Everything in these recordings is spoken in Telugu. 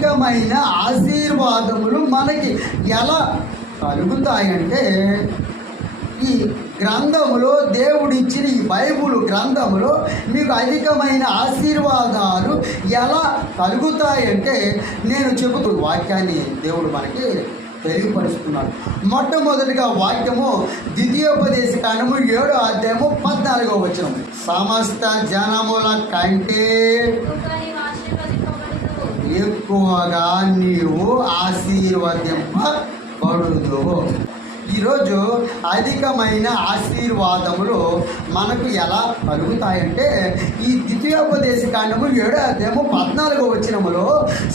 అధికమైన ఆశీర్వాదములు మనకి ఎలా కలుగుతాయంటే, ఈ గ్రంథములో దేవుడిచ్చిన ఈ బైబుల్ గ్రంథములో మీకు అధికమైన ఆశీర్వాదాలు ఎలా కలుగుతాయంటే నేను చెబుతూ వాక్యాన్ని దేవుడు మనకి తెలియపరుస్తున్నాడు. మొట్టమొదటిగా వాక్యము ద్వితీయోపదేశకాండము 7వ అధ్యాయము 14వ వచనం. సమస్త జనముల కంటే ఎక్కువగా నీవు ఆశీర్వదింపబడుదు. ఈరోజు అధికమైన ఆశీర్వాదములు మనకు ఎలా కలుగుతాయంటే, ఈ ద్వితీయోపదేశకాండము 7వ అధ్యాయము 14వ వచనములో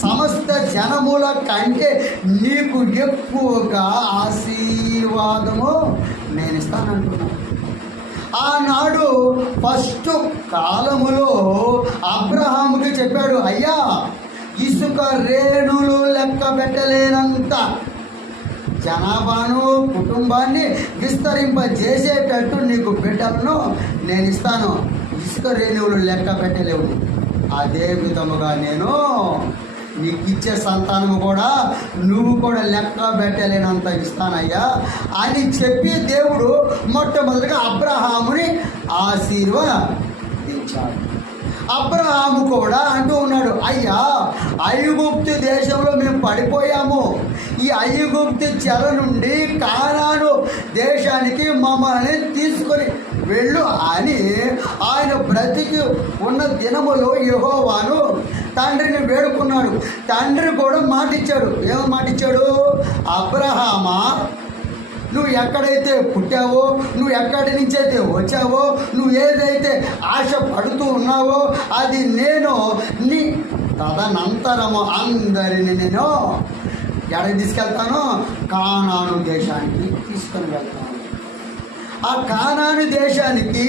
సమస్త జనముల కంటే నీకు ఎక్కువగా ఆశీర్వాదము నేను ఇస్తానంటున్నాను. ఆనాడు ఫస్ట్ కాలములో అబ్రహాముకి చెప్పాడు, అయ్యా ఇసుక రేణులు లెక్క పెట్టలేనంత జనాభాను కుటుంబాన్ని విస్తరింపజేసేటట్టు నీకు బిడ్డలను నేను ఇస్తాను, ఇసుక రేణువులు లెక్క పెట్టలేవు. అదే విధముగా నేను నీకు ఇచ్చే సంతానము కూడా నువ్వు కూడా లెక్క పెట్టలేనంత ఇస్తానయ్యా అని చెప్పి దేవుడు మొట్టమొదటిగా అబ్రహాముని ఆశీర్వదించాడు. అబ్రహాము కూడా అంటూ ఉన్నాడు, అయ్యా ఐగుప్తు దేశంలో మేము పడిపోయాము, ఈ ఐగుప్తు చెర నుండి కానాను దేశానికి మమ్మల్ని తీసుకొని వెళ్ళు అని ఆయన బ్రతికి ఉన్న దినములో యెహోవాను తండ్రిని వేడుకున్నాడు. తండ్రి కూడా మాటిచ్చాడు. ఏమో మాటిచ్చాడు? అబ్రహామా, నువ్వు ఎక్కడైతే పుట్టావో, నువ్వు ఎక్కడి నుంచి అయితే వచ్చావో, నువ్వు ఏదైతే ఆశ పడుతూ ఉన్నావో అది నేను నీ తదనంతరము అందరిని నేను ఎక్కడికి తీసుకెళ్తాను? కానాను దేశానికి తీసుకొని వెళ్తాను. ఆ కానాను దేశానికి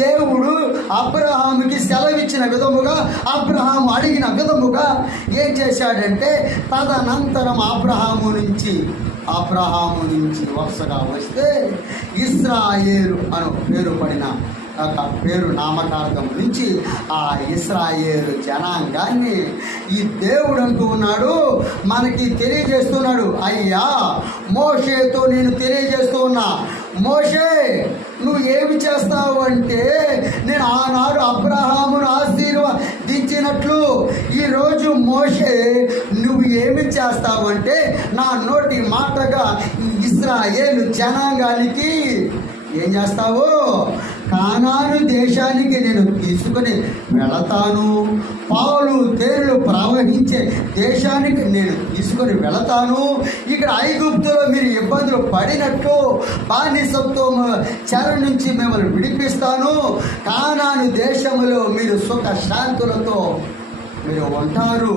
దేవుడు అబ్రహాముకి సెలవిచ్చిన విధముగా, అబ్రహాము అడిగిన విధముగా ఏం చేశాడంటే, తదనంతరం అబ్రహాము నుంచి వరుసగా వస్తే ఇశ్రాయేలు అను పేరు పడిన పేరు నామకార్థం నుంచి ఆ ఇశ్రాయేలు జనాంగాన్ని ఈ దేవుడు అంటూ ఉన్నాడు, మనకి తెలియజేస్తున్నాడు. అయ్యా మోషేతో నేను తెలియజేస్తూ ఉన్నా, మోషే నువ్వు ఏమి చేస్తావు అంటే, నేను ఆనాడు అబ్రహామును ఆశీర్వదించినట్లు ఈరోజు మోషే నువ్వు ఏమి చేస్తావు అంటే, నా నోటి మాటగా ఇశ్రాయేలు జనాంగానికి ఏం చేస్తావు? కానాను దేశానికి నేను తీసుకుని వెళతాను, పాలు తేనెలు ప్రవహించే దేశానికి నేను తీసుకొని వెళతాను. ఇక్కడ ఐగుప్తులో మీరు ఇబ్బందులు పడినట్టు బానిసత్వ చెర నుంచి మిమ్మల్ని విడిపిస్తాను. కానాను దేశంలో మీరు సుఖ శాంతులతో మీరు ఉంటారు.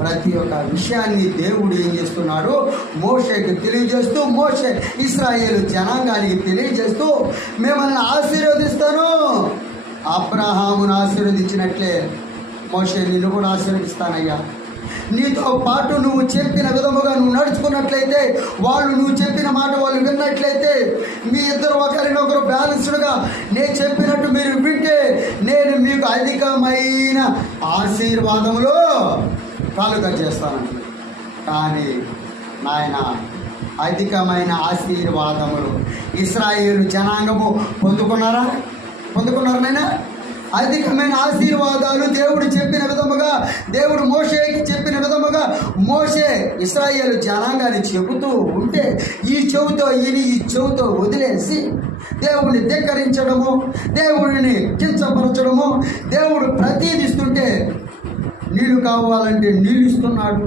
ప్రతి ఒక్క విషయాన్ని దేవుడు ఏం చేస్తున్నాడు? మోషేకి తెలియజేస్తూ, మోషే ఇశ్రాయేలు జనాంగానికి తెలియజేస్తూ మిమ్మల్ని ఆశీర్వదిస్తాను. అబ్రహామును ఆశీర్వదించినట్లే మోషే నిన్ను కూడా ఆశీర్వదిస్తానయ్యా. నీతో పాటు నువ్వు చెప్పిన విధముగా నువ్వు నడుచుకున్నట్లయితే, నువ్వు చెప్పిన మాట వాళ్ళు విన్నట్లయితే, మీ ఇద్దరు ఒకరినొకరు బ్యాలెన్స్డ్గా నేను చెప్పినట్టు మీరు వింటే, నేను మీకు అధికమైన ఆశీర్వాదములు కలుగ చేస్తానంట. కానీ నాయన అధికమైన ఆశీర్వాదములు ఇశ్రాయేలు జనాంగము పొందుకున్నారా నాయన? అధికమైన ఆశీర్వాదాలు దేవుడు చెప్పిన విధముగా, దేవుడు మోషేకి చెప్పిన విధముగా మోషే ఇశ్రాయేలు జనాంగాన్ని చెబుతూ ఉంటే, ఈ చెవుతో ఈ చెవుతో వదిలేసి దేవుడిని ధిక్కరించడము, దేవుడిని కించపరచడము, దేవుడు ప్రతిదీ ఇస్తుంటే, నీళ్ళు కావాలంటే నీళ్ళు ఇస్తున్నాడు,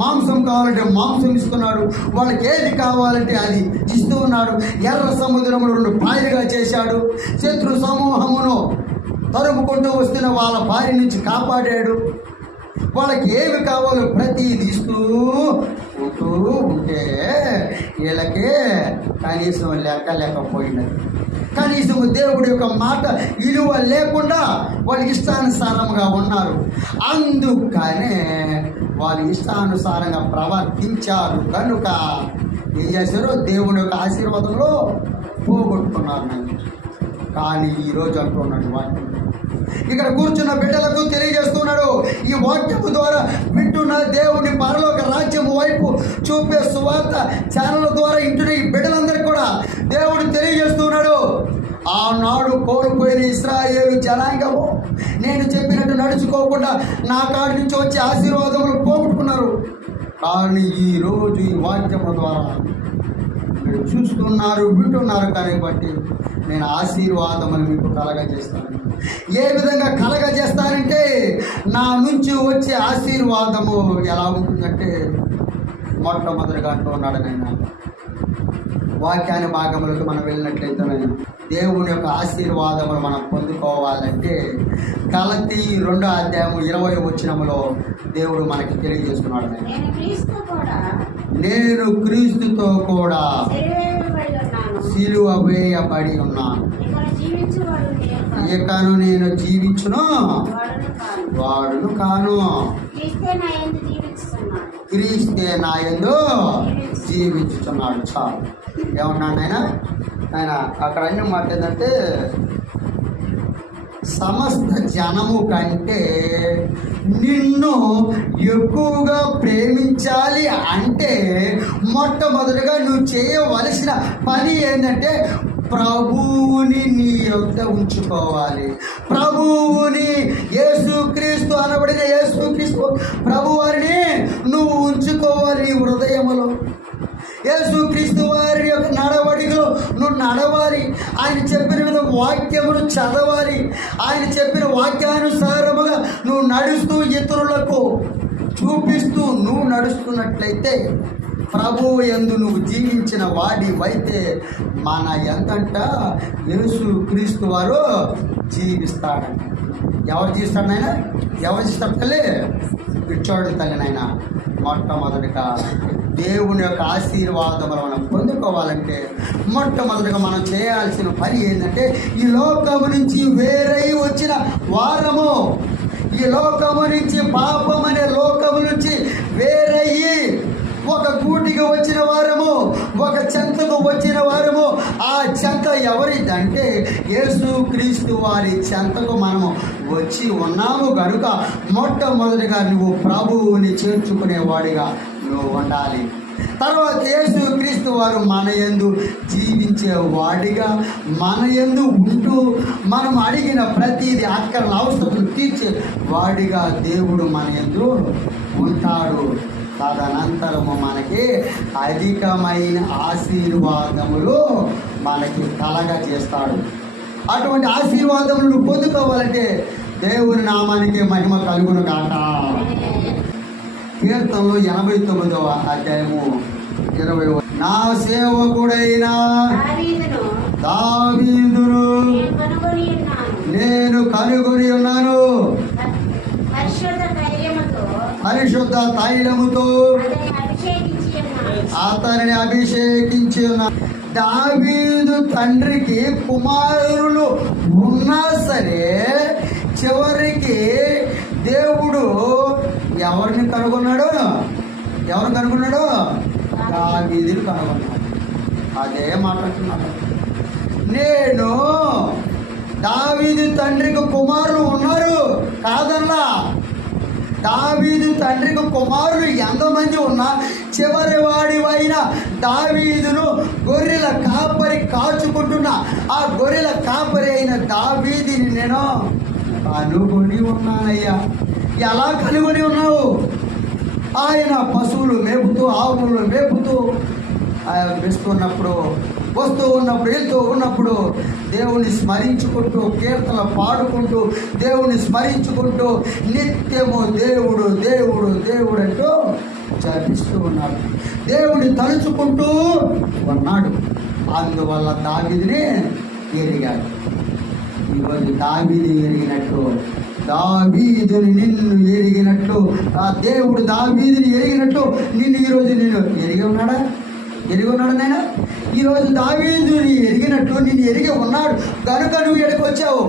మాంసం కావాలంటే మాంసం ఇస్తున్నాడు, వాళ్ళకి ఏది కావాలంటే అది ఇస్తూ ఉన్నాడు. ఎర్ర సముద్రమును 2 పాయలుగా చేశాడు. శత్రు సమూహమును తరుముకుంటూ వస్తున్న వాళ్ళ బారి నుంచి కాపాడాడు. వాళ్ళకి ఏమి కావాలో ప్రతిది ఇస్తూ ఉంటే వీళ్ళకే కనీసం లేకపోయినది. కనీసం దేవుడి యొక్క మాట విలువ లేకుండా వాళ్ళు ఇష్టానుసారంగా ఉన్నారు. అందుకనే వాళ్ళు ఇష్టానుసారంగా ప్రవర్తించారు కనుక ఏం చేశారు? దేవుని యొక్క ఆశీర్వాదంలో పోగొట్టుకున్నారు. కానీ ఈరోజు అంటున్నాడు వాక్యం, ఇక్కడ కూర్చున్న బిడ్డలకు తెలియజేస్తున్నాడు. ఈ వాక్యము ద్వారా వింటూ దేవుని పరలోక రాజ్యం వైపు చూపే సువార్త ఛానల్ ద్వారా ఇంటున్న ఈ బిడ్డలందరికీ కూడా దేవుడు తెలియజేస్తున్నాడు. ఆనాడు కోల్పోయిన ఇశ్రాయేలు జనాంగము నేను చెప్పినట్టు నడుచుకోకుండా నా కాడి నుంచి వచ్చే ఆశీర్వాదములు పోగొట్టుకున్నారు. కానీ ఈరోజు ఈ వాక్యము ద్వారా మీరు చూస్తున్నారు, వింటున్నారు కాబట్టి నేను ఆశీర్వాదములు మీకు కలగజేస్తాను. ఏ విధంగా కలగజేస్తానంటే నా నుంచి వచ్చే ఆశీర్వాదము ఎలా ఉంటుందంటే మొట్టమొదటిగా అంటున్నాడు నేను వాక్యాన్ని భాగములకు మనం వెళ్ళినట్లయితే దేవుని యొక్క ఆశీర్వాదములు మనం పొందుకోవాలంటే గలతీ 2వ అధ్యాయము 20వ వచనములో దేవుడు మనకి తెలియజేస్తున్నాడు, నేను క్రీస్తుతో కూడా సిలువ వేయబడి ఉన్నాను, ఇకను నేను జీవించును వాడును కాను, క్రీస్తే నా యందు జీవించుచున్నాడు. చాలు. ఏమన్నాడు ఆయన అక్కడ అన్ని మాట ఏంటంటే సమస్త జనము కంటే నిన్ను ఎక్కువగా ప్రేమించాలి అంటే మొట్టమొదటిగా నువ్వు చేయవలసిన పని ఏంటంటే ప్రభువుని నీ యొద్ద ఉంచుకోవాలి. ప్రభువుని యేసుక్రీస్తు అనబడిన యేసుక్రీస్తు ప్రభువారిని నువ్వు ఉంచుకోవాలి నీ హృదయములో. యేసుక్రీస్తు వారి యొక్క నడవడికలో నువ్వు నడవాలి. ఆయన చెప్పిన విధంగా వాక్యమును చదవాలి. ఆయన చెప్పిన వాక్యానుసారముగా నువ్వు నడుస్తూ ఇతరులకు చూపిస్తూ నువ్వు నడుస్తున్నట్లయితే ప్రభువు యందు నువ్వు జీవించిన వాడివైతే మన ఎంతంట యేసుక్రీస్తు వారు జీవిస్తాడంట. ఎవరు జీవిస్తాడు నాయన? ఎవరు జీవిస్తాడు తల్లి? పిచ్చోడు తల్లి నాయన. మొట్టమొదటిగా దేవుని యొక్క ఆశీర్వాదములు మనం పొందుకోవాలంటే మొట్టమొదటిగా మనం చేయాల్సిన పని ఏంటంటే ఈ లోకము నుంచి వేరై వచ్చిన వారము, ఈ లోకము నుంచి పాపం అనే లోకము నుంచి వేరయ్యి ఒక గూటికి వచ్చిన వారము, ఒక చెంతకు వచ్చిన వారము. ఆ చెంత ఎవరిదంటే యేసుక్రీస్తు వారి చెంతకు మనము వచ్చి ఉన్నాము కనుక మొట్టమొదటిగా నువ్వు ప్రభువుని చేర్చుకునేవాడిగా నువ్వు ఉండాలి. తర్వాత యేసుక్రీస్తు వారు మన యందు జీవించే వాడిగా మన యందు ఉంటూ మనం అడిగిన ప్రతిదీ అక్కర్ల అవసరం తీర్చే వాడిగా దేవుడు మన యందు ఉంటాడు. తదనంతరము మనకి అధికమైన ఆశీర్వాదములు మనకి కలగజేస్తాడు. అటువంటి ఆశీర్వాదములు పొందుకోవాలంటే దేవుని నామానికి మహిమ కలుగును గాక. కీర్తనలు 89వ అధ్యాయము 20. నా సేవకుడైన దావీదును నేను కనుగొని ఉన్నాను, పరిశుద్ధ తైలముతో అతనిని అభిషేకించి ఉన్నాను. దావీదు తండ్రికి కుమారులు ఉన్నా సరే చివరికి దేవుడు ఎవరిని కనుగొన్నాడు? ఎవరు కనుగొన్నాడు? దావీదుని కనుగొన్నాడు. అదే మాట్లాడుతున్నాడు. నేను దావీదు తండ్రికి కుమారులు ఉన్నారు కాదన్నా, దావీదు తండ్రికి కుమారులు ఎంతమంది ఉన్నా చివరి వాడివైన దావీదును గొర్రెల కాపరి కాచుకుంటున్న ఆ గొర్రెల కాపరి అయిన దావీదుని నేను కనుగొని ఉన్నానయ్యా. ఎలా కనుగొని ఉన్నావు? ఆయన పశువులు మేపుతూ ఆవులు మేపుతూ వస్తూ ఉన్నప్పుడు వెళ్తూ ఉన్నప్పుడు దేవుని స్మరించుకుంటూ కీర్తనలు పాడుకుంటూ దేవుని స్మరించుకుంటూ నిత్యము దేవుడు దేవుడు దేవుడు అంటూ జపిస్తూ ఉన్నాడు. దేవుని తలుచుకుంటూ ఉన్నాడు. అందువల్ల దావీదుని ఎరిగాడు. ఈరోజు దావీదు ఎరిగినట్టు, దావీదుని నిన్ను ఎరిగినట్లు, ఆ దేవుడు దావీదుని ఎరిగినట్లు నిన్ను ఈరోజు నేను ఎరిగి ఉన్నాడా? ఎరిగి ఉన్నాడు నాయన. ఈరోజు దావీదుని ఎరిగినట్లు నిన్ను ఎరిగి ఉన్నాడు కనుక నువ్వు ఎక్కడికి వచ్చావు.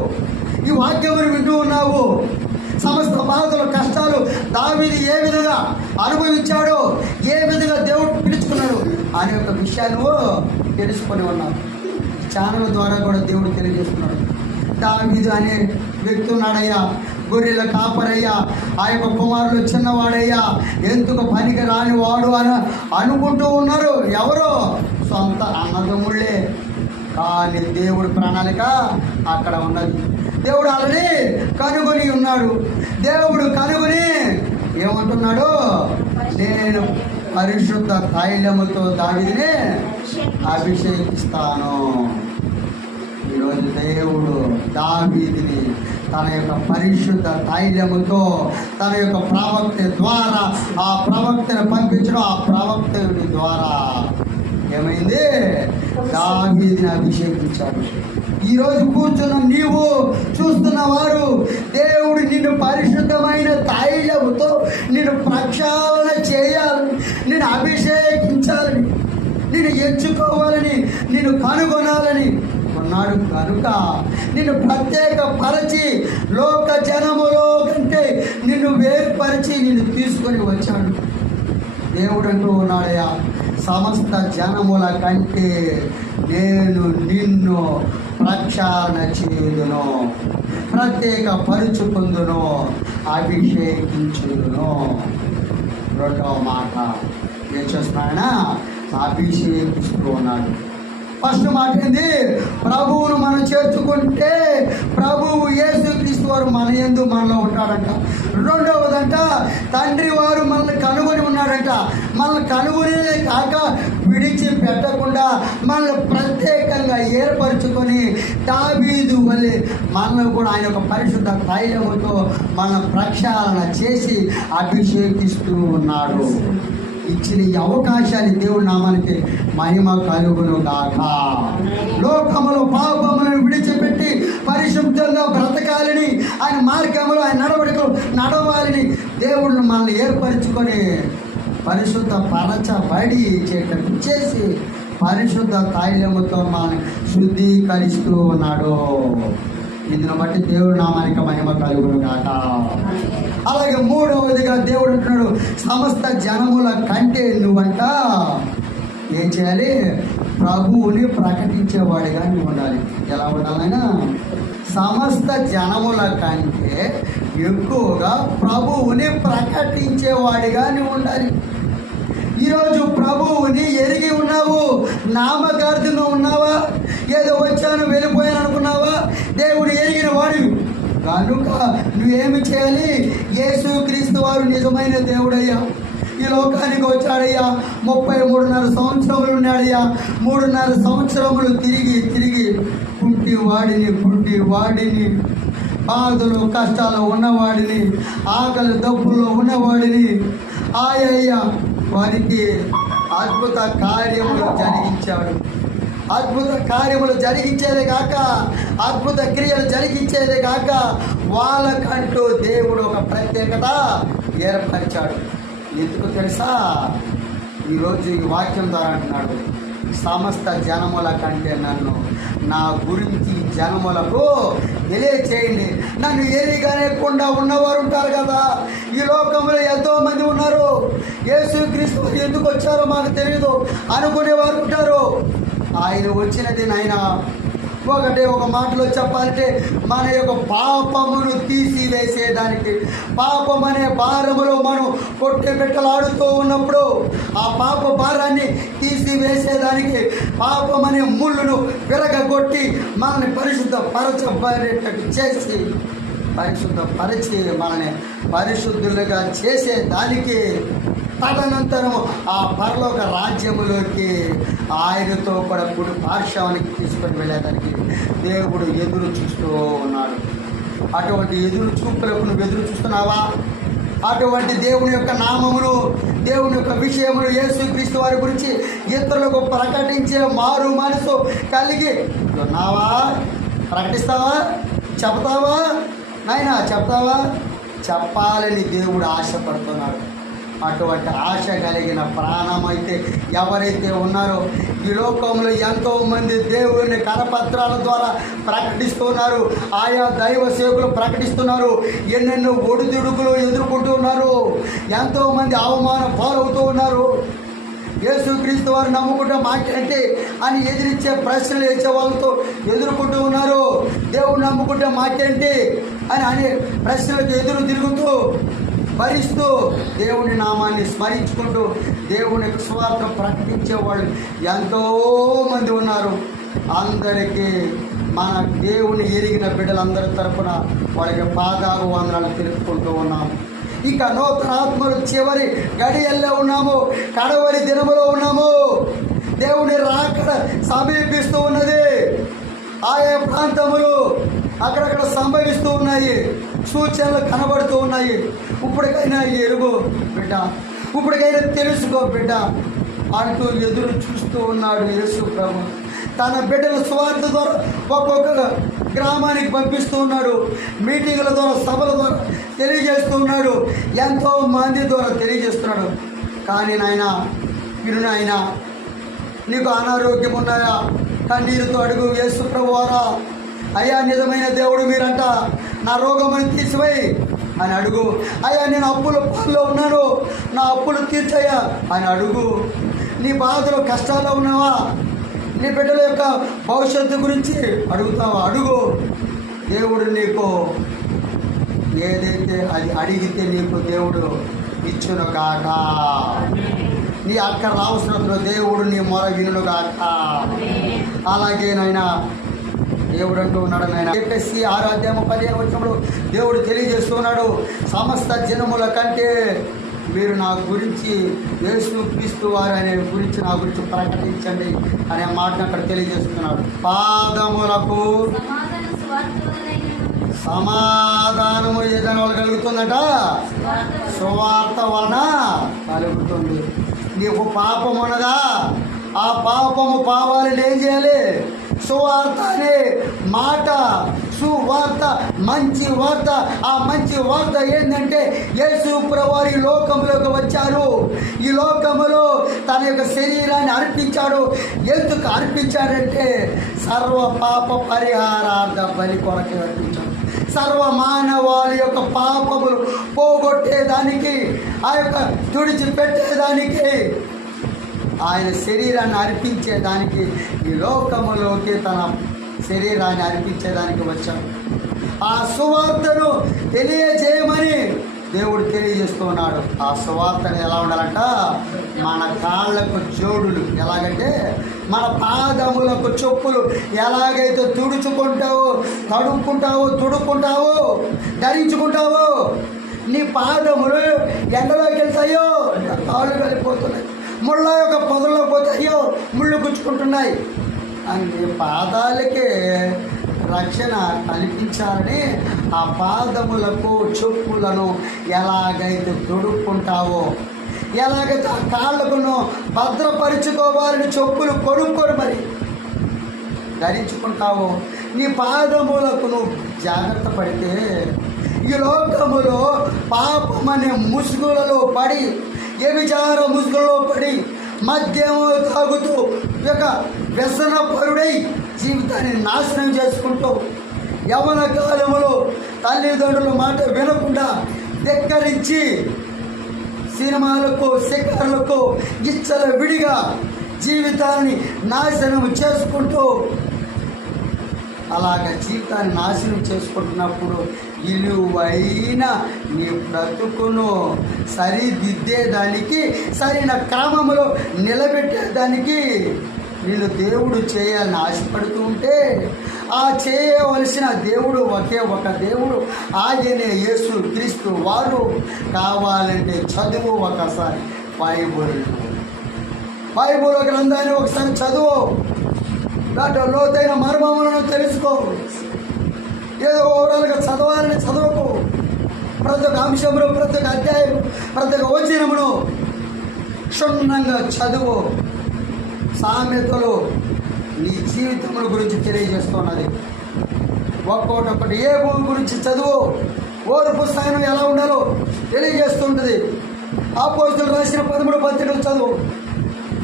ఈ వాక్యమును వింటూ ఉన్నావు. సమస్త బాధలు కష్టాలు దావీదు ఏ విధంగా అనుభవించాడో, ఏ విధంగా దేవుడు పిలుచుకున్నాడు అనే ఒక విషయాన్ని తెలుసుకొని ఉన్నావు. ఛానల్ ద్వారా కూడా దేవుడు తెలియజేస్తున్నాడు. దావీదు అనే వ్యక్తి ఉన్నాడయ్యా, గొర్రెల కాపరయ్యా, ఆ యొక్క కుమారుడు చిన్నవాడయ్యా, ఎందుకు పనికి రాని వాడు అని అనుకుంటూ ఉన్నారు. ఎవరో సొంత అన్నదమ్ముళ్ళే. కానీ దేవుడి ప్రణాళిక అక్కడ ఉన్నది. దేవుడు ఆల్రెడీ కనుగొని ఉన్నాడు. దేవుడు కనుగొని ఏమంటున్నాడు, నేను పరిశుద్ధ తైలముతో దావీదుని అభిషేకిస్తాను. ఈరోజు దేవుడు దావీదుని తన యొక్క పరిశుద్ధ తైలముతో తన యొక్క ప్రవక్త ద్వారా ఆ ప్రవక్తను పంపించడం, ఆ ప్రవక్తుడి ద్వారా ఏమైంది, దావీదుని అభిషేకించాడు. ఈరోజు కూర్చున్న నీవు చూస్తున్న వారు, దేవుడు నిన్ను పరిశుద్ధమైన తైలముతో నిన్ను ప్రక్షాళన చేయాలని, నిన్ను అభిషేకించాలని, నిన్ను ఎంచుకోవాలని, నిన్ను కనుగొనాలని ఉన్నాడు. కనుక నిన్ను ప్రత్యేక పరచి లోక జనములో కంటే నిన్ను వేరుపరిచి నిన్ను తీసుకొని వచ్చాడు. దేవుడు అంటూ ఉన్నాడయ్యా, సమస్త జనముల కంటే నేను నిన్ను ప్రక్షాళన చేయుదును, ప్రత్యేక పరుచుకుందును, అభిషేకించుదును. రెండవ మాట ఏం చేస్తున్నాయన, అభిషేకిస్తూ ఉన్నాడు. ఫస్ట్ మాట ఏంది, ప్రభువును మనం చేర్చుకుంటే ప్రభువు యేసుక్రీస్తు వారు మన యందు మనలో ఉంటాడంట. రెండవదంట, తండ్రి వారు మనల్ని కనుగొని ఉన్నాడంట. మనల్ని కనుగొనే కాక విడిచి పెట్టకుండా మనల్ని ప్రత్యేకంగా ఏర్పరచుకొని దావీదు వలె మనల్ని కూడా ఆయన యొక్క పరిశుద్ధ తైలముతో మన ప్రక్షాళన చేసి అభిషేకిస్తూ ఉన్నాడు. ఇచ్చిన ఈ అవకాశాన్ని దేవుడి నామానికి మహిమ కలుగును గాక. లోకములో పాపములను విడిచిపెట్టి పరిశుద్ధంగా బ్రతకాలని, ఆయన మార్గములో ఆయన నడవడికలు నడవాలని దేవుడిని మనల్ని ఏర్పరచుకొని పరిశుద్ధ పరచబడి చేసి పరిశుద్ధ తైలముతో మనల్ని శుద్ధీకరిస్తూ ఉన్నాడు. ఇందును బట్టి దేవుడి నామానికి మహిమ కలుగును గాక. అలాగే మూడవదిగా దేవుడు అంటున్నాడు, సమస్త జనముల కంటే నువ్వంట ఏం చేయాలి, ప్రభువుని ప్రకటించేవాడిగా నువ్వు ఉండాలి. ఎలా ఉండాలైనా, సమస్త జనముల కంటే ఎక్కువగా ప్రభువుని ప్రకటించేవాడిగా నువ్వు ఉండాలి. ఈరోజు ప్రభువుని ఎరిగి ఉన్నావు, నామకార్థంగా ఉన్నావా, ఏదో వచ్చాను వెళ్ళిపోయాను అనుకున్నావా? దేవుడు ఎరిగిన వాడివి కనుక నువ్వేమి చేయాలి, యేసుక్రీస్తు వారు నిజమైన దేవుడయ్యా, ఈ లోకానికి వచ్చాడయ్యా, 33.5 సంవత్సరములు ఉన్నాడయ్యా. 3.5 సంవత్సరములు తిరిగి కుంటి వాడిని బాధలు కష్టాలు ఉన్నవాడిని, ఆకలి దప్పుల్లో ఉన్నవాడిని ఆయయ్యా వారికి అద్భుత కార్యములు జరిగించాడు. అద్భుత కార్యములు జరిగించేదే కాక, అద్భుత క్రియలు జరిగించేదే కాక వాళ్ళకంటూ దేవుడు ఒక ప్రత్యేకత ఏర్పరిచాడు. ఎందుకు తెలుసా, ఈరోజు ఈ వాక్యం ద్వారా అంటున్నాడు, సమస్త జనముల కంటే నన్ను, నా గురించి జనములకు తెలియచేయండి. నన్ను ఎరిగనేకుండా ఉన్నవారు ఉంటారు కదా, ఈ లోకంలో ఎంతోమంది ఉన్నారు. యేసుక్రీస్తు ఎందుకు వచ్చారో మాకు తెలియదు అనుకునేవారు ఉంటారు. ఆయన వచ్చినది నాయన ఒక మాటలో చెప్పాలంటే మన యొక్క పాపమును తీసివేసేదానికి, పాపం అనే భారములో మనం కొట్టెబెట్టలాడుతూ ఉన్నప్పుడు ఆ పాప భారాన్ని తీసివేసేదానికి, పాపం అనే ముళ్ళును విరగొట్టి మనల్ని పరిశుద్ధపరచబడేటట్టు చేసి పరిశుద్ధపరిచి మనల్ని పరిశుద్ధులుగా చేసేదానికి, తదనంతరము ఆ పరలోక రాజ్యములోకి ఆయనతో కూడా కుడి పార్శ్వానికి తీసుకొని వెళ్ళేదానికి దేవుడు ఎదురు చూస్తూ ఉన్నాడు. అటువంటి ఎదురు చూపులకు నువ్వు ఎదురు చూస్తున్నావా? అటువంటి దేవుని యొక్క నామమును, దేవుని యొక్క విషయమును, యేసుక్రీస్తు వారి గురించి ఇతరులకు ప్రకటించే మారు మనసు కలిగి ఉన్నావా? ప్రకటిస్తావా? చెప్తావా? నాయనా చెప్తావా? చెప్పాలని దేవుడు ఆశపడుతున్నాడు. అటువంటి ఆశ కలిగిన ప్రాణమైతే ఎవరైతే ఉన్నారో, ఈ లోకంలో ఎంతోమంది దేవుని కరపత్రాల ద్వారా ప్రకటిస్తున్నారు, ఆయా దైవ సేవకులు ప్రకటిస్తున్నారు, ఎన్నెన్నో ఒడిదుడుకులు ఎదుర్కొంటూ ఉన్నారు, ఎంతోమంది అవమాన పాలవుతూ ఉన్నారు. యేసుక్రీస్తు వారు నమ్ముకుంటే మాకేంటి అని ఎదిరించే ప్రశ్నలు వేసే వాళ్ళతో ఎదుర్కొంటూ ఉన్నారు. దేవుడు నమ్ముకుంటే మాకేంటి అని అనే ప్రశ్నలకు ఎదురు తిరుగుతూ భరిస్తూ దేవుని నామాన్ని స్మరించుకుంటూ దేవుని సువార్త ప్రకటించే వాళ్ళు ఎంతోమంది ఉన్నారు. అందరికీ మన దేవుని ఎరిగిన బిడ్డలందరి తరపున వాళ్ళకి పాదాభివందనాలు తెలుపుకుంటూ ఉన్నాము. ఇక నూతన ఆత్మలు చివరి గడియల్లో ఉన్నాము, కడవరి దినములో ఉన్నాము. దేవుని రాకడ సమీపిస్తూ ఉన్నది. ఆయా ప్రాంతములు అక్కడక్కడ సంభవిస్తూ ఉన్నాయి, సూచనలు కనబడుతూ ఉన్నాయి. ఇప్పటికైనా ఎరుగు బిడ్డ, ఇప్పటికైనా తెలుసుకో బిడ్డ అంటూ ఎదురు చూస్తూ ఉన్నాడు యేసు ప్రభు. తన బిడ్డల సువార్త ద్వారా ఒక్కొక్క గ్రామానికి పంపిస్తూ ఉన్నాడు, మీటింగుల ద్వారా, సభల ద్వారా తెలియజేస్తూ ఉన్నాడు, ఎంతో మంది ద్వారా తెలియజేస్తున్నాడు. కానీ నాయనా విను నాయనా, నీకు అనారోగ్యం ఉన్నాయా? కన్నీరుతో అడుగు యేసు ప్రభువారా, అయ్యా నిజమైన దేవుడు మీరంట, నా రోగమని తీసివేయి అని అడుగు. అయ్యా నేను అప్పుల పాల్లో ఉన్నాను, నా అప్పులు తీర్చయ్యా అని అడుగు. నీ బాధలో కష్టాల్లో ఉన్నావా? నీ బిడ్డల యొక్క భవిష్యత్తు గురించి అడుగుతావా? అడుగు. దేవుడు నీకు ఏదైతే అది అడిగితే నీకు దేవుడు ఇచ్చును గాక. నీ అక్కడ అవసరంలో దేవుడు నీ మొర వినును గాక. అలాగే నాయనా దేవుడు అంటూ ఉన్నాడు. నాయన చెప్పేసి 6వ అధ్యాయం 15వ వచనంలో దేవుడు తెలియజేస్తున్నాడు, సమస్త జనముల కంటే మీరు నా గురించి యేసుక్రీస్తు వారు అనే గురించి నా గురించి ప్రకటించండి అనే మాటను అక్కడ తెలియజేస్తున్నాడు. పాదములకు సమాధానము ఏదైనా వాళ్ళు కలుగుతుందట, సువార్త వలన కలుగుతుంది. నీకు పాపం ఉన్నదా? ఆ పాపము పావాలని ఏం చేయాలి? సువార్త అనే మాట, సువార్త, మంచి వార్త. ఆ మంచి వార్త ఏంటంటే యేసు ప్రభువారు ఈ లోకంలోకి వచ్చారు, ఈ లోకములో తన యొక్క శరీరాన్ని అర్పించాడు. ఎందుకు అర్పించాడంటే సర్వ పాప పరిహారార్థ బలి కొరకే అర్పించాడు. సర్వ మానవాళి యొక్క పాపములు పోగొట్టేదానికి, ఆ యొక్క తుడిచిపెట్టేదానికి, ఆయన శరీరాన్ని అర్పించేదానికి, ఈ లోకములోకి తన శరీరాన్ని అర్పించేదానికి వచ్చాడు. ఆ సువార్తను తెలియజేయమని దేవుడు తెలియజేస్తున్నాడు. ఆ సువార్తను ఎలా ఉండాలంట? మన కాళ్ళకు జోడులు, ఎలాగంటే మన పాదములకు చెప్పులు ఎలాగైతే తుడుచుకుంటావో, తుడుక్కుంటావో, ధరించుకుంటావో, నీ పాదములు ఎండలోకి వెళ్తాయో కాళ్ళు వెళ్ళిపోతున్నాయి, ముళ్ళ యొక్క పొదల్లో పోతాయో ముళ్ళు గుచ్చుకుంటున్నాయి అని పాదాలకే రక్షణ కల్పించాలని ఆ పాదములకు చెప్పులను ఎలాగైతే తొడుక్కుంటావో, ఎలాగైతే ఆ కాళ్ళకును భద్రపరుచుకోవాలని చెప్పులు కొనుక్కొని మరి ధరించుకుంటావో, నీ పాదములకు నువ్వు జాగ్రత్త పడితే ఈ లోకములో పాపమనే ముసుగులలో పడి, వ్యభిచార ముసుగులలో పడి, మద్యము తాగుతూ యొక్క వ్యసన పరుడై జీవితాన్ని నాశనం చేసుకుంటూ, యవ్వన కాలములో తల్లిదండ్రుల మాట వినకుండా ధిక్కరించి సినిమాలకు, శిఖర్లకు ఇచ్చల విడిగా జీవితాన్ని నాశనం చేసుకుంటూ, అలాగ జీవితాన్ని నాశనం చేసుకుంటున్నప్పుడు విలువైన నీ బ్రతుకును సరిదిద్దేదానికి, సరైన క్రమంలో నిలబెట్టేదానికి నేను దేవుడు చేయాలని ఆశపడుతూ ఉంటే, ఆ చేయవలసిన దేవుడు ఒకే ఒక దేవుడు, ఆయనే యేసు క్రీస్తు వారు. కావాలంటే చదువు ఒకసారి బైబుల్ గ్రంథాన్ని ఒకసారి చదువు, దాంట్లో లోతైన మర్మములను తెలుసుకో. ఏదో ఓవరాల్గా చదవాలని చదవకు. ప్రతి ఒక్క అంశమును, ప్రతి ఒక్క అధ్యాయం, ప్రతి ఒక్క వచనమును క్షుణ్ణంగా చదువు. సామెతలు నీ జీవితముల గురించి తెలియజేస్తున్నది. ఒక్కొక్కటి ఏ భూమి గురించి చదువు, ఓర్పు స్థాయిలో ఎలా ఉండాలో తెలియజేస్తుంటుంది. అపోస్తలులు రాసిన 13 పత్రికలు చదువు.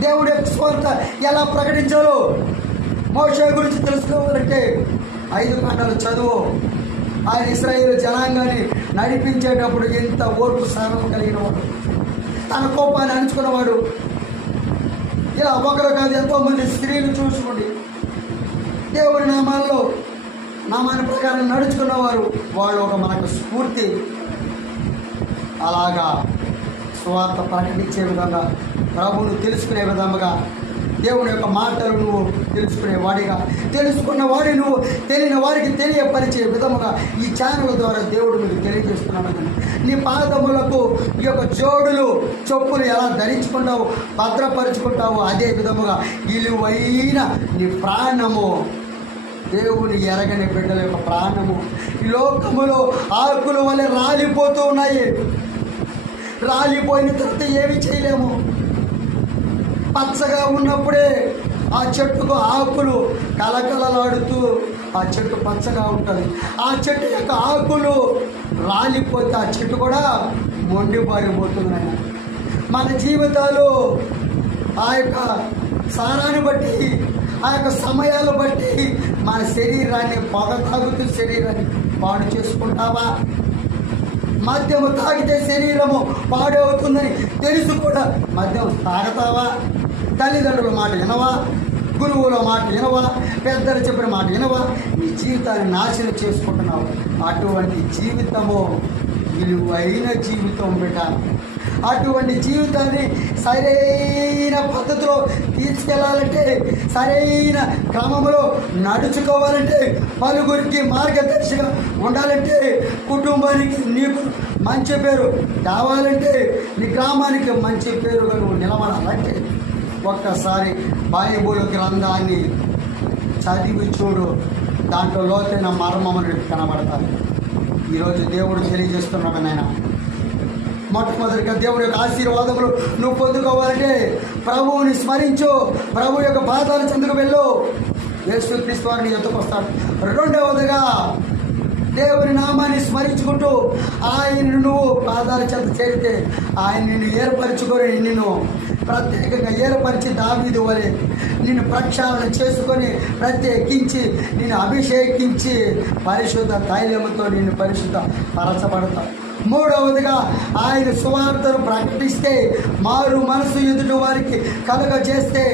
దేవుడి యొక్క స్వార్థ ఎలా ప్రకటించాలో, మోషే గురించి తెలుసుకోవాలంటే 5 గంటలు చదువు. ఆయన ఇశ్రాయేలు జనాంగాన్ని నడిపించేటప్పుడు ఎంత ఓర్పు సహనం కలిగిన వాడు, తన కోపాన్ని అణుచుకున్నవాడు, ఇలా ఒకరు కాదు, ఎంతోమంది స్త్రీలు చూసుకోండి, దేవుడి నామాన్ని ప్రకారం నడుచుకున్నవారు, వాళ్ళు ఒక మనకు స్ఫూర్తి. అలాగా సువార్త ప్రకటించే విధంగా, ప్రభువును తెలుసుకునే విధంగా, దేవుని యొక్క మాటలు నువ్వు తెలుసుకునేవాడిగా, తెలుసుకున్న వాడిని నువ్వు తెలియని వారికి తెలియపరిచే విధముగా ఈ ఛానల్ ద్వారా దేవుడు మీకు తెలియజేస్తున్నాడు. నీ పాదములకు ఈ యొక్క జోడులు చెప్పులు ఎలా ధరించుకుంటావు, భద్రపరుచుకుంటావు, అదే విధముగా విలువైన నీ ప్రాణము, దేవుని ఎరగని బిడ్డల యొక్క ప్రాణము ఈ లోకములో ఆకుల వల్ల రాలిపోతూ ఉన్నాయి. రాలిపోయిన తర్వాత ఏమి చేయలేము. పచ్చగా ఉన్నప్పుడే ఆ చెట్టుకు ఆకులు కలకలలాడుతూ ఆ చెట్టు పచ్చగా ఉంటుంది. ఆ చెట్టు యొక్క ఆకులు రాలిపోతే ఆ చెట్టు కూడా మొండిపారిపోతున్నాయి. మన జీవితాలు ఆ యొక్క సారాన్ని బట్టి, ఆ యొక్క సమయాలు బట్టి మన శరీరాన్ని పొగ తాగుతూ శరీరాన్ని పాడు చేసుకుంటావా? మద్యము తాగితే శరీరము పాడవుతుందని తెలుసు కూడా మద్యం తాగతావా? తల్లిదండ్రుల మాట వినవా? గురువుల మాట వినవా? పెద్దలు చెప్పిన మాట వినవా? నీ జీవితాన్ని నాశనం చేసుకుంటున్నావు. అటువంటి జీవితము విలువైన జీవితం బిడ్డ. అటువంటి జీవితాన్ని సరైన పద్ధతిలో తీసుకెళ్ళాలంటే, సరైన క్రమంలో నడుచుకోవాలంటే, పలుగురికి మార్గదర్శిగా ఉండాలంటే, కుటుంబానికి నీకు మంచి పేరు కావాలంటే, నీ గ్రామానికి మంచి పేరుగా నువ్వు నిలబడాలంటే ఒక్కసారి బైబిల్ గ్రంథాన్ని చదివి చూడు. దాంట్లో లోతైన మర్మములు కనబడతాయి. ఈరోజు దేవుడు తెలియజేస్తున్నాడు నాయన. మొట్టమొదటిగా దేవుడి యొక్క ఆశీర్వాదములు నువ్వు పొందుకోవాలంటే ప్రభువుని స్మరించు, ప్రభు యొక్క పాదాల చెందుకు వెళ్ళు, యేసుక్రీస్తు వారిని ఎత్తుకొస్తాడు. రెండవదిగా దేవుని నామాన్ని స్మరించుకుంటూ ఆయనను నువ్వు పాదాల చెంత చేరితే ఆయన నిన్ను ఏర్పరచుకొని, నిన్ను ప్రత్యేకంగా ఏర్పరిచి దావీదు వలె నిన్ను ప్రక్షాళన చేసుకొని ప్రత్యేకించి నిన్ను అభిషేకించి పరిశుద్ధ తైలముతో నిన్ను పరిశుద్ధ పరచబడతావు. మూడవదిగా ఆయన సువార్తను ప్రకటిస్తే, మారు మనసు ఎదుటి వారికి కలుగజేస్తే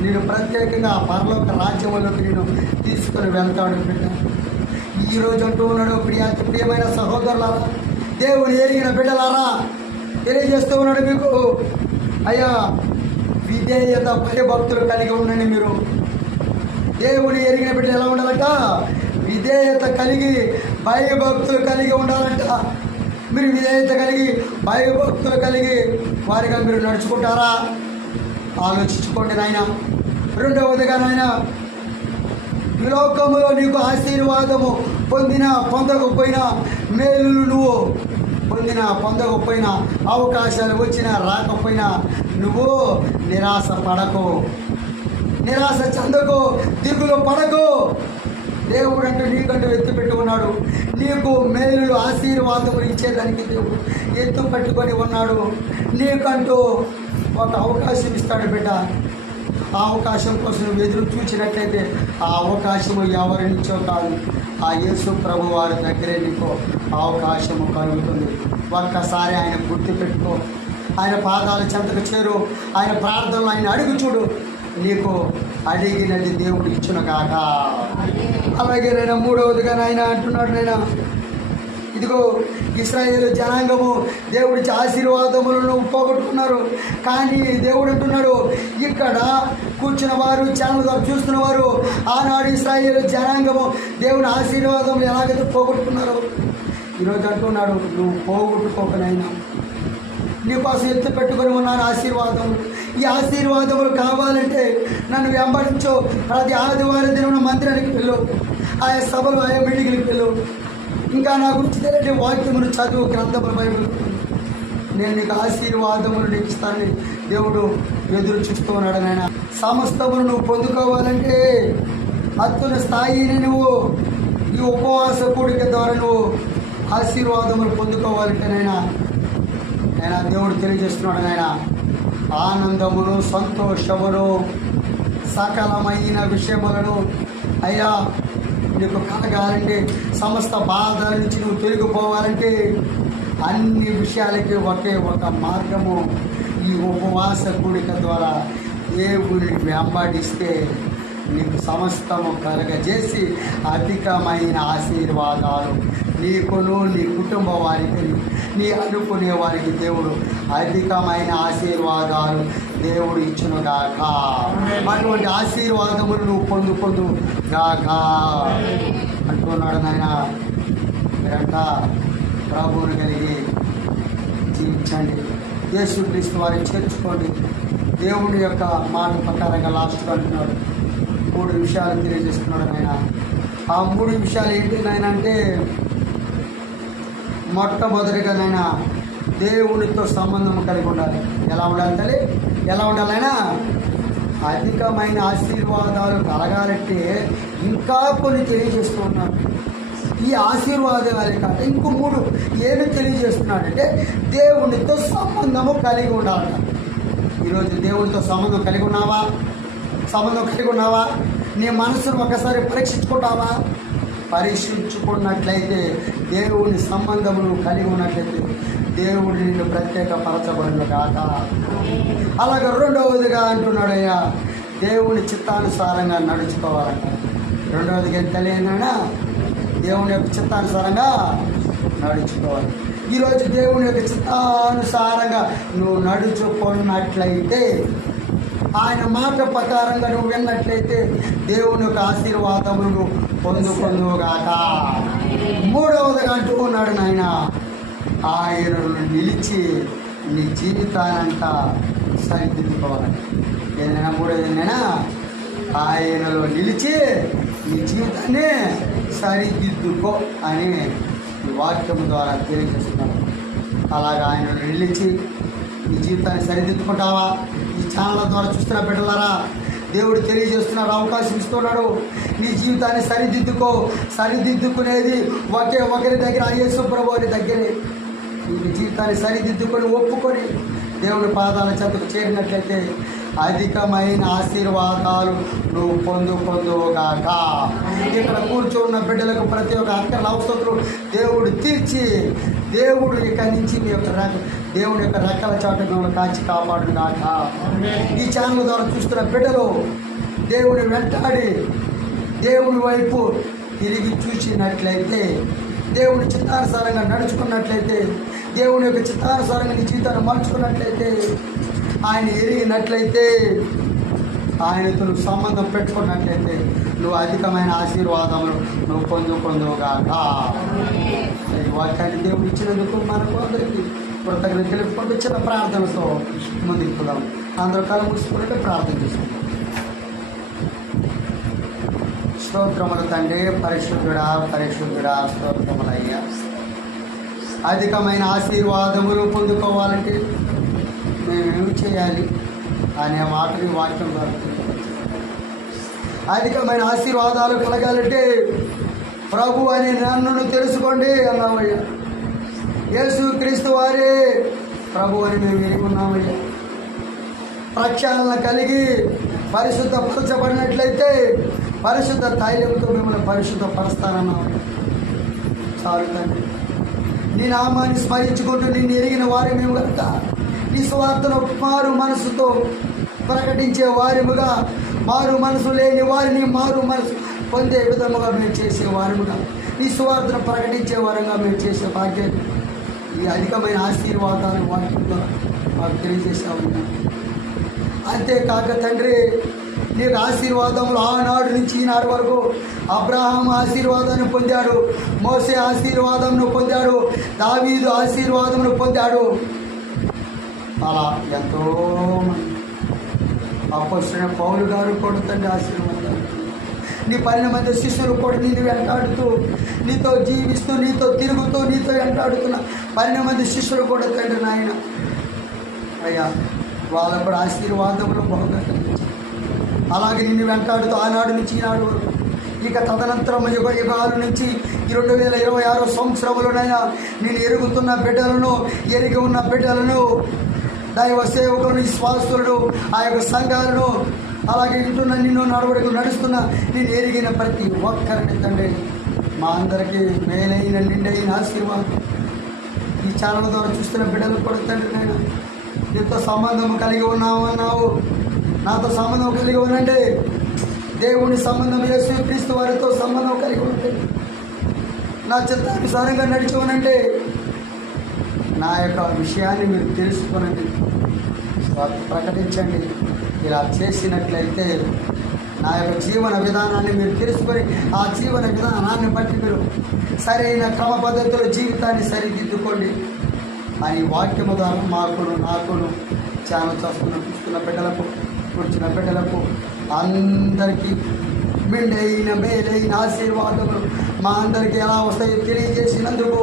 నేను ప్రత్యేకంగా పరలోక రాజ్యంలోకి నేను తీసుకొని వెళ్తాడు బిడ్డ. ఈరోజు అంటూ ఉన్నాడు, ప్రియమైన సహోదరులారా, దేవుని ఎరిగిన బిడ్డలారా, తెలియజేస్తూ ఉన్నాడు మీకు, అయ్యా విధేయత భయభక్తులు కలిగి ఉండండి. మీరు దేవుని ఎరిగిన బిడ్డ ఎలా ఉండాలంట? విధేయత కలిగి భయభక్తులు కలిగి ఉండాలంట. మీరు విధేయత కలిగి భయభక్తులు కలిగి వారిగా మీరు నడుచుకుంటారా? ఆలోచించుకోండి నాయన. రెండవదిగా నాయన, ఈ లోకంలో నీకు ఆశీర్వాదము పొందకపోయినా, మేలులు నువ్వు పొందకపోయినా, అవకాశాలు వచ్చినా రాకపోయినా నువ్వు నిరాశ పడకు, నిరాశ చెందకు, దిగులు పడకు. దేవుడు అంటూ నీకంటూ ఎత్తు పెట్టుకున్నాడు. నీకు మేలులు ఆశీర్వాదములు ఇచ్చేదానికి దేవుడు ఎత్తు పెట్టుకొని ఉన్నాడు. నీకంటూ ఒక అవకాశం ఇస్తాడు బిడ్డ. ఆ అవకాశం కోసం నువ్వు ఎదురు చూసినట్లయితే ఆ అవకాశము ఎవరి నుంచో కాదు, ఆ యేసు ప్రభు వారి దగ్గరే నీకు అవకాశము కలుగుతుంది. ఒక్కసారి ఆయన గుర్తుపెట్టుకో, ఆయన పాదాల చెంతకు చేరు, ఆయన ప్రార్థనలు ఆయన అడుగు చూడు, నీకు అడిగినది దేవుడు ఇచ్చును కాక. అలాగే నేను మూడవదిగా నాయన అంటున్నాడు, నేను ఇదిగో ఇశ్రాయేలు జనాంగము దేవుడి ఆశీర్వాదములను పోగొట్టుకున్నారు. కానీ దేవుడు అంటున్నాడు, ఇక్కడ కూర్చున్న వారు, ఛానల్ ద్వారా చూస్తున్న వారు, ఆనాడు ఇశ్రాయేలు జనాంగము దేవుని ఆశీర్వాదములు ఎలాగైతే పోగొట్టుకున్నారు, ఈరోజు అంటున్నాడు, నువ్వు పోగొట్టుకోకనైనా నీకోసం ఎత్తు పెట్టుకొని ఉన్నాను ఆశీర్వాదములు. ఈ ఆశీర్వాదములు కావాలంటే నన్ను వెంబడించు. ప్రతి ఆదివారం దిన మందిరానికి వెళ్ళు, ఆయా సభలు, ఆయా మీటింగ్లకు వెళ్ళు. ఇంకా నా గురించి తెలియని వాక్యములు చదువు, గ్రంథములు, బైబిల్. నేను నీకు ఆశీర్వాదములు నీకు ఇస్తానని దేవుడు ఎదురు చూస్తూ ఉన్నాడు. నాయన, సమస్తమును నువ్వు పొందుకోవాలంటే అత్తున స్థాయిని నువ్వు ఈ ఉపవాస కూడిక ద్వారా నువ్వు ఆశీర్వాదములు పొందుకోవాలంటే నాయన దేవుడు తెలియజేస్తున్నాడు. నాయన, ఆనందమును, సంతోషమును, సకలమైన విషయములను అయ్యా నీకు కలగాలంటే, సమస్త బాధల నుంచి నువ్వు తొలగిపోవాలంటే అన్ని విషయాలకి ఒకే ఒక మార్గము ఈ ఉపవాస కూడిక ద్వారా దేవుని వెంబడిస్తే నీకు సమస్తము కలగజేసి అధికమైన ఆశీర్వాదాలు నీకును నీ కుటుంబ వారికి నీ అనుకునే వారికి దేవుడు అధికమైన ఆశీర్వాదాలు దేవుడు ఇచ్చునుగాక. అటువంటి ఆశీర్వాదములు నువ్వు పొందుగాక అంటున్నాడు నాయన. మీరంట ప్రభువుని కలిగి జీవించండి, యేసుక్రీస్తు వారిని చేర్చుకోండి. దేవుని యొక్క మాట ప్రకారంగా లాస్ట్గా అంటున్నాడు 3 విషయాలు తెలియజేస్తున్నాడు నాయన. ఆ 3 విషయాలు ఏంటి నాయన అంటే, మొట్టమొదటిగా నాయన దేవునితో సంబంధం కలిగి ఉండాలి. ఎలా ఉండాలి తల్లి? ఎలా ఉండాలైనా అధికమైన ఆశీర్వాదాలు కలగాలంటే ఇంకా కొన్ని తెలియజేస్తూ ఉన్నాడు. ఈ ఆశీర్వాదాలే కాక ఇంకో 3 ఏమి తెలియజేస్తున్నాడంటే దేవునితో సంబంధము కలిగి ఉండాలట. ఈరోజు దేవునితో సంబంధం కలిగి ఉన్నావా? సంబంధం కలిగి ఉన్నావా? నీ మనసును ఒకసారి పరీక్షించుకుంటావా? పరీక్షించుకున్నట్లయితే దేవుని సంబంధమును కలిగి ఉన్నట్లయితే దేవుడు నిన్ను ప్రత్యేకపరచబడును కాక. అలాగే రెండవదిగా అంటున్నాడు అయ్యా, దేవుని చిత్తానుసారంగా నడుచుకోవాలంట. రెండవదిగా ఏం తెలియనా? దేవుని యొక్క చిత్తానుసారంగా నడుచుకోవాలి. ఈరోజు దేవుని యొక్క చిత్తానుసారంగా నువ్వు నడుచుకున్నట్లయితే, ఆయన మాట ప్రకారంగా నువ్వు విన్నట్లయితే దేవుని యొక్క ఆశీర్వాదములను పొందుకొందుగాక. మూడవదిగా అంటూ ఉన్నాడు నాయన, ఆయనను నిలిచి నీ జీవితానంట సరిదిద్దుకోవాలంట. ఏదైనా మూడోదైనా ఆయనలో నిలిచి నీ జీవితాన్ని సరిదిద్దుకో అని ఈ వాక్యం ద్వారా తెలియజేస్తున్నాడు. అలాగా ఆయనను నిలిచి నీ జీవితాన్ని సరిదిద్దుకుంటావా? ఈ ఛానల్ ద్వారా చూస్తున్న బిడ్డలారా, దేవుడు తెలియజేస్తున్నాడు, అవకాశం ఇస్తున్నాడు. నీ జీవితాన్ని సరిదిద్దుకో. సరిదిద్దుకునేది ఒకరి దగ్గర, యేసు ప్రభువుని దగ్గరే. నీ జీవితాన్ని సరిదిద్దుకొని ఒప్పుకొని దేవుని పాదాల చెంతకు చేరినట్లయితే అధికమైన ఆశీర్వాదాలు నువ్వు పొందుగాక. ఇక్కడ కూర్చున్న బిడ్డలకు ప్రతి ఒక్క అక్కల అవసరం దేవుడు తీర్చి, దేవుడు ఇక్కడి నుంచి మీ యొక్క దేవుని యొక్క రెక్కల చాటును కాచి కాపాడు గాక. ఈ ఛానల్ ద్వారా చూస్తున్న బిడ్డలు దేవుని వెంటాడి దేవుని వైపు తిరిగి చూసినట్లయితే, దేవుని చిత్తానుసారంగా నడుచుకున్నట్లయితే, దేవుని యొక్క చిత్తానుసారంగా నీ జీవితాన్ని మార్చుకున్నట్లయితే, ఆయన ఎరిగినట్లయితే, ఆయనతో నువ్వు సంబంధం పెట్టుకున్నట్లయితే నువ్వు అధికమైన ఆశీర్వాదములు నువ్వు పొందుగాక. ఈ వాక్యాన్ని దేవుడు ఇచ్చినందుకు మనకు అందరికీ కృతజ్ఞత తెలుపుకుంటూ చిన్న ప్రార్థనతో ముందుకు పోదాం. అందరూ కళ్ళు మూసుకుంటే ప్రార్థన చేసుకుంటాం. స్తోత్రములు తండ్రి, పరిశుద్ధుడా స్తోత్రములయ్యా. అధికమైన ఆశీర్వాదములు పొందుకోవాలంటే మేమేమి చేయాలి అనే మాటని వాక్యం ద్వారా అధికమైన ఆశీర్వాదాలు కలగాలంటే ప్రభు అని నన్ను తెలుసుకోండి అన్నామయ్యా. యేసు క్రీస్తు వారే ప్రభు అని మేము ఎరుగున్నామయ్యా. ప్రక్షాళన కలిగి పరిశుద్ధపరచబడినట్లయితే పరిశుద్ధ తైలంతో మిమ్మల్ని పరిశుద్ధపరుస్తానన్నామయ్యా. చాలు తండ్రి, నీ నామాన్ని స్మరించుకుంటూ నిన్ను ఎరిగిన వారి మేము కనుక నీ స్వార్థను మారు మనసుతో ప్రకటించే వారిముగా, మారు మనసు లేని వారిని మారు మనసు పొందే విధముగా మేము చేసే వారిముగా, నీ స్వార్థను ప్రకటించే వారంగా మేము చేసే భాగ్యం ఈ అధికమైన ఆశీర్వాదాలు వాటితో మాకు తెలియజేసాము. అంతేకాక తండ్రి, నీకు ఆశీర్వాదములు ఆనాడు నుంచి ఈనాడు వరకు అబ్రహాం ఆశీర్వాదాన్ని పొందాడు, మోసే ఆశీర్వాదంను పొందాడు, దావీదు ఆశీర్వాదమును పొందాడు. అలా ఎంతోమంది అపొస్తలుడైన పౌలు గారు కూడా తండ్రి ఆశీర్వాదాలు, నీ 12 మంది శిష్యులు కూడా నేను వెంటాడుతూ, నీతో జీవిస్తూ, నీతో తిరుగుతూ, నీతో వెంటాడుతున్న 12 మంది శిష్యులు కూడా తండ్రి నాయన అయ్యా, వాళ్ళకు కూడా ఆశీర్వాదములు బాగా కలిగించారు. అలాగే నిన్ను వెంటాడుతూ ఆనాడు నుంచి ఈనాడు వరకు, ఇక తదనంతరం యుగాల నుంచి ఈ 2026 సంవత్సరములోనైనా నేను ఎరుగుతున్న బిడ్డలను, ఎరిగి ఉన్న బిడ్డలను, దైవ సేవకులను, విశ్వాసులను, ఆ యొక్క సంఘాలను, అలాగే ఇంటున్న నిన్ను నడవడికి నడుస్తున్న నేను ఎరిగిన ప్రతి ఒక్కరిని తండ్రి మా అందరికీ మేలైన నిండైన ఆశీర్వాదం ఈ ఛానల్ ద్వారా చూస్తున్న బిడ్డలు కూడా తండ్రి నేను నీతో సంబంధం కలిగి ఉన్నావు అన్నావు. నాతో సంబంధం కలిగి ఉండండి. దేవుని సంబంధం, యేసు క్రీస్తు వారితో సంబంధం కలిగి ఉండండి. నా చిత్తానుసారంగా నడిచి ఉండండి. నా యొక్క విషయాన్ని మీరు తెలుసుకొనండి, ప్రకటించండి. ఇలా చేసినట్లయితే నా యొక్క జీవన విధానాన్ని మీరు తెలుసుకొని ఆ జీవన విధానాన్ని బట్టి మీరు సరైన క్రమ పద్ధతిలో జీవితాన్ని సరిదిద్దుకోండి అని వాక్యము ద్వారా నాకును ఛానల్ చూస్తున్న బిడ్డలకు, కూర్చున్న బిడ్డలకు అందరికీ మెండైన మేలైన ఆశీర్వాదములు మా అందరికీ ఎలా వస్తాయో తెలియజేసినందుకు,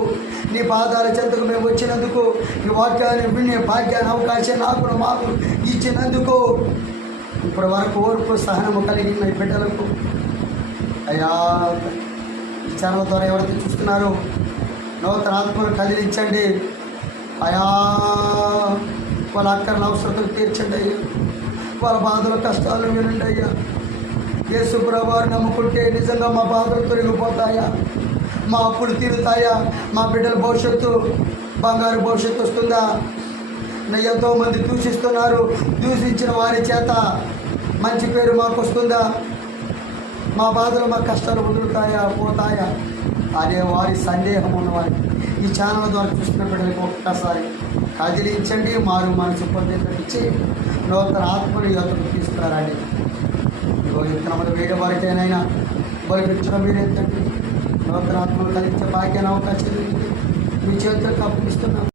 నీ పాదాల చెంతకు మేము వచ్చినందుకు, ఈ వాక్యాన్ని వినే భాగ్యాన్ని అవకాశం మాకు ఇచ్చినందుకు, ఇప్పటి వరకు ఓర్పు సహనము కలిగిన ఈ బిడ్డలకు అయ్యా, ఈ ఛానల్ ద్వారా ఎవరైతే చూస్తున్నారో నూతన ఆత్మను కదిలించండి అయ్యా. వాళ్ళ అక్కర్ల అవసరతలు తీర్చండి అయ్యా. వాళ్ళ బాధల కష్టాలు వినండి అయ్యా. యేసు ప్రభువారు నమ్ముకుంటే నిజంగా మా బాధలు తొలగిపోతాయా, మా అప్పులు తీరుతాయా, మా బిడ్డల భవిష్యత్తు బంగారు భవిష్యత్తు వస్తుందా? ఎంతోమంది దూషిస్తున్నారు, దూషించిన వారి చేత మంచి పేరు మాకు వస్తుందా? మా బాధలు, మా కష్టాలు వదులుతాయా, పోతాయా అనే వారి సందేహం ఉన్నవారికి ఈ ఛానల్ ద్వారా చూస్తున్న బిడ్డలకు ఒక్కసారి కదిలించండి, మారు మనసు పొందేటట్టు నూతన ఆత్మని యోతకు తీసుకురారండి. ఇగో ఇతనములు వేరే వారికైనా బలిపించడం మీరేంటండి? నూతన ఆత్మలు కలిగించే భాగ్యాన్ని అవకాశం మీ చేతులకు అప్పగిస్తున్నాం.